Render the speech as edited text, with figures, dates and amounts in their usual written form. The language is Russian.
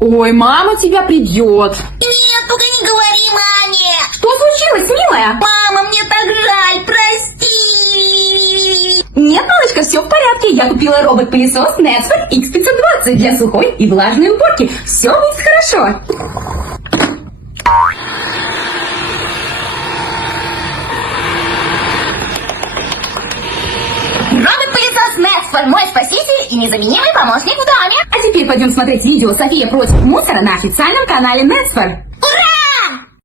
Ой, мама тебя придет. Нет, только не говори маме. Что случилось, милая? Мама, мне так жаль, прости. Нет, малышка, все в порядке. Я купила робот-пылесос Netsford X520 для сухой и влажной уборки. Все будет хорошо. Робот-пылесос Netsford, мой спаситель и незаменимый помощник в доме. А теперь пойдем смотреть видео «София против мусора» на официальном канале Netsford.